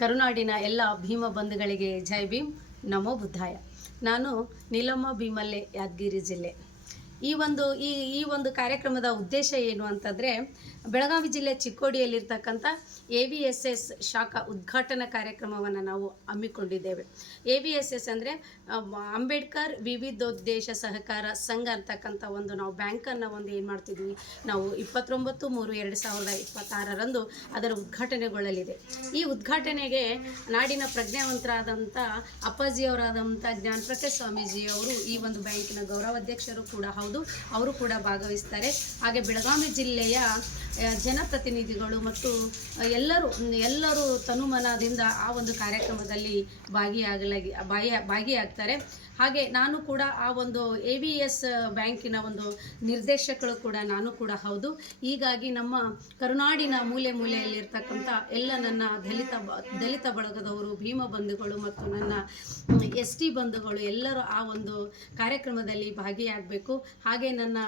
ಕರುನಾಡಿನ ಎಲ್ಲ ಭೀಮ ಬಂಧುಗಳಿಗೆ ಜೈ ಭೀಮ್, ನಮೋ ಬುದ್ಧಾಯ. ನಾನು ನೀಲಮ್ಮ ಭೀಮಲ್ಲೆ, ಯಾದಗಿರಿ ಜಿಲ್ಲೆ. ಈ ಒಂದು ಕಾರ್ಯಕ್ರಮದ ಉದ್ದೇಶ ಏನು ಅಂತಂದರೆ, ಬೆಳಗಾವಿ ಜಿಲ್ಲೆ ಚಿಕ್ಕೋಡಿಯಲ್ಲಿರ್ತಕ್ಕಂಥ AVSS ಶಾಖಾ ಉದ್ಘಾಟನಾ ಕಾರ್ಯಕ್ರಮವನ್ನು ನಾವು ಹಮ್ಮಿಕೊಂಡಿದ್ದೇವೆ. AVSS ಅಂದರೆ ಅಂಬೇಡ್ಕರ್ ವಿವಿಧೋದ್ದೇಶ ಸಹಕಾರ ಸಂಘ ಅಂತಕ್ಕಂಥ ನಾವು ಬ್ಯಾಂಕನ್ನು ಏನು ಮಾಡ್ತಿದ್ವಿ, ನಾವು 29/3/2026 ಅದರ ಉದ್ಘಾಟನೆಗೊಳ್ಳಲಿದೆ. ಈ ಉದ್ಘಾಟನೆಗೆ ನಾಡಿನ ಪ್ರಜ್ಞಾವಂತರಾದಂಥ ಅಪ್ಪಾಜಿಯವರಾದಂಥ ಜ್ಞಾನಪ್ರಕಾಶ್ ಸ್ವಾಮೀಜಿಯವರು ಈ ಒಂದು ಬ್ಯಾಂಕಿನ ಗೌರವಾಧ್ಯಕ್ಷರು ಕೂಡ ಹೌದು, ಅವರು ಕೂಡ ಭಾಗವಹಿಸ್ತಾರೆ. ಹಾಗೆ ಬೆಳಗಾವಿ ಜಿಲ್ಲೆಯ ಜನಪ್ರತಿನಿಧಿಗಳು ಮತ್ತು ಎಲ್ಲರೂ ತನುಮನದಿಂದ ಆ ಒಂದು ಕಾರ್ಯಕ್ರಮದಲ್ಲಿ ಭಾಗಿಯಾಗ್ತಾರೆ. ಹಾಗೆ ನಾನು ಕೂಡ ಆ ಒಂದು AVS ಬ್ಯಾಂಕಿನ ನಿರ್ದೇಶಕರು ಕೂಡ ನಾನು ಕೂಡ ಹೌದು. ಹೀಗಾಗಿ ನಮ್ಮ ಕರುನಾಡಿನ ಮೂಲೆಯಲ್ಲಿರ್ತಕ್ಕಂಥ ಎಲ್ಲ ನನ್ನ ದಲಿತ ಬಳಗದವರು, ಭೀಮ ಬಂಧುಗಳು ಮತ್ತು ನನ್ನ ST ಬಂಧುಗಳು ಎಲ್ಲರೂ ಆ ಒಂದು ಕಾರ್ಯಕ್ರಮದಲ್ಲಿ ಭಾಗಿಯಾಗಬೇಕು. ಹಾಗೆ ನನ್ನ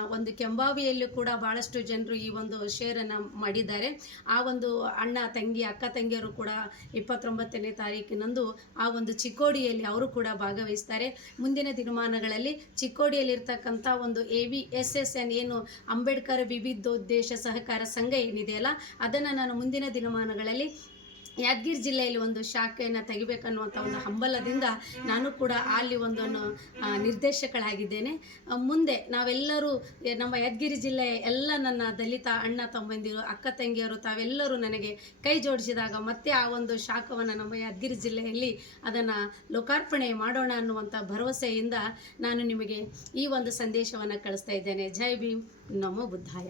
ಕೆಂಬಾವಿಯಲ್ಲೂ ಕೂಡ ಭಾಳಷ್ಟು ಜನರು ಈ ಶೇರನ್ನು ಮಾಡಿದ್ದಾರೆ. ಆ ಅಣ್ಣ ತಂಗಿ ಅಕ್ಕ ತಂಗಿಯರು ಕೂಡ 29ನೇ ತಾರೀಕಿನಂದು ಆ ಚಿಕ್ಕೋಡಿಯಲ್ಲಿ ಅವರು ಕೂಡ ಭಾಗವಹಿಸ್ತಾರೆ. ಮುಂದಿನ ದಿನಮಾನಗಳಲ್ಲಿ ಚಿಕ್ಕೋಡಿಯಲ್ಲಿರ್ತಕ್ಕಂಥ AVSS ಏನು ಅಂಬೇಡ್ಕರ್ ವಿವಿಧೋದ್ದೇಶ ಸಹಕಾರ ಸಂಘ ಏನಿದೆಯಲ್ಲ, ಅದನ್ನು ನಾನು ಮುಂದಿನ ದಿನಮಾನಗಳಲ್ಲಿ ಯಾದಗಿರಿ ಜಿಲ್ಲೆಯಲ್ಲಿ ಶಾಖೆಯನ್ನು ತೆಗಿಬೇಕನ್ನುವಂಥ ಹಂಬಲದಿಂದ ನಾನು ಕೂಡ ಅಲ್ಲಿ ನಿರ್ದೇಶಕಳಾಗಿದ್ದೇನೆ. ಮುಂದೆ ನಾವೆಲ್ಲರೂ ನಮ್ಮ ಯಾದಗಿರಿ ಜಿಲ್ಲೆಯ ಎಲ್ಲ ನನ್ನ ದಲಿತ ಅಣ್ಣ ತಮ್ಮಂದಿರು, ಅಕ್ಕ ತಂಗಿಯರು ತಾವೆಲ್ಲರೂ ನನಗೆ ಕೈ ಜೋಡಿಸಿದಾಗ ಮತ್ತೆ ಆ ಶಾಖವನ್ನು ನಮ್ಮ ಯಾದಗಿರಿ ಜಿಲ್ಲೆಯಲ್ಲಿ ಅದನ್ನು ಲೋಕಾರ್ಪಣೆ ಮಾಡೋಣ ಅನ್ನುವಂಥ ಭರವಸೆಯಿಂದ ನಾನು ನಿಮಗೆ ಈ ಸಂದೇಶವನ್ನು ಕಳಿಸ್ತಾ ಇದ್ದೇನೆ. ಜೈ ಭೀಮ್, ನಮೋ ಬುದ್ಧಾಯ.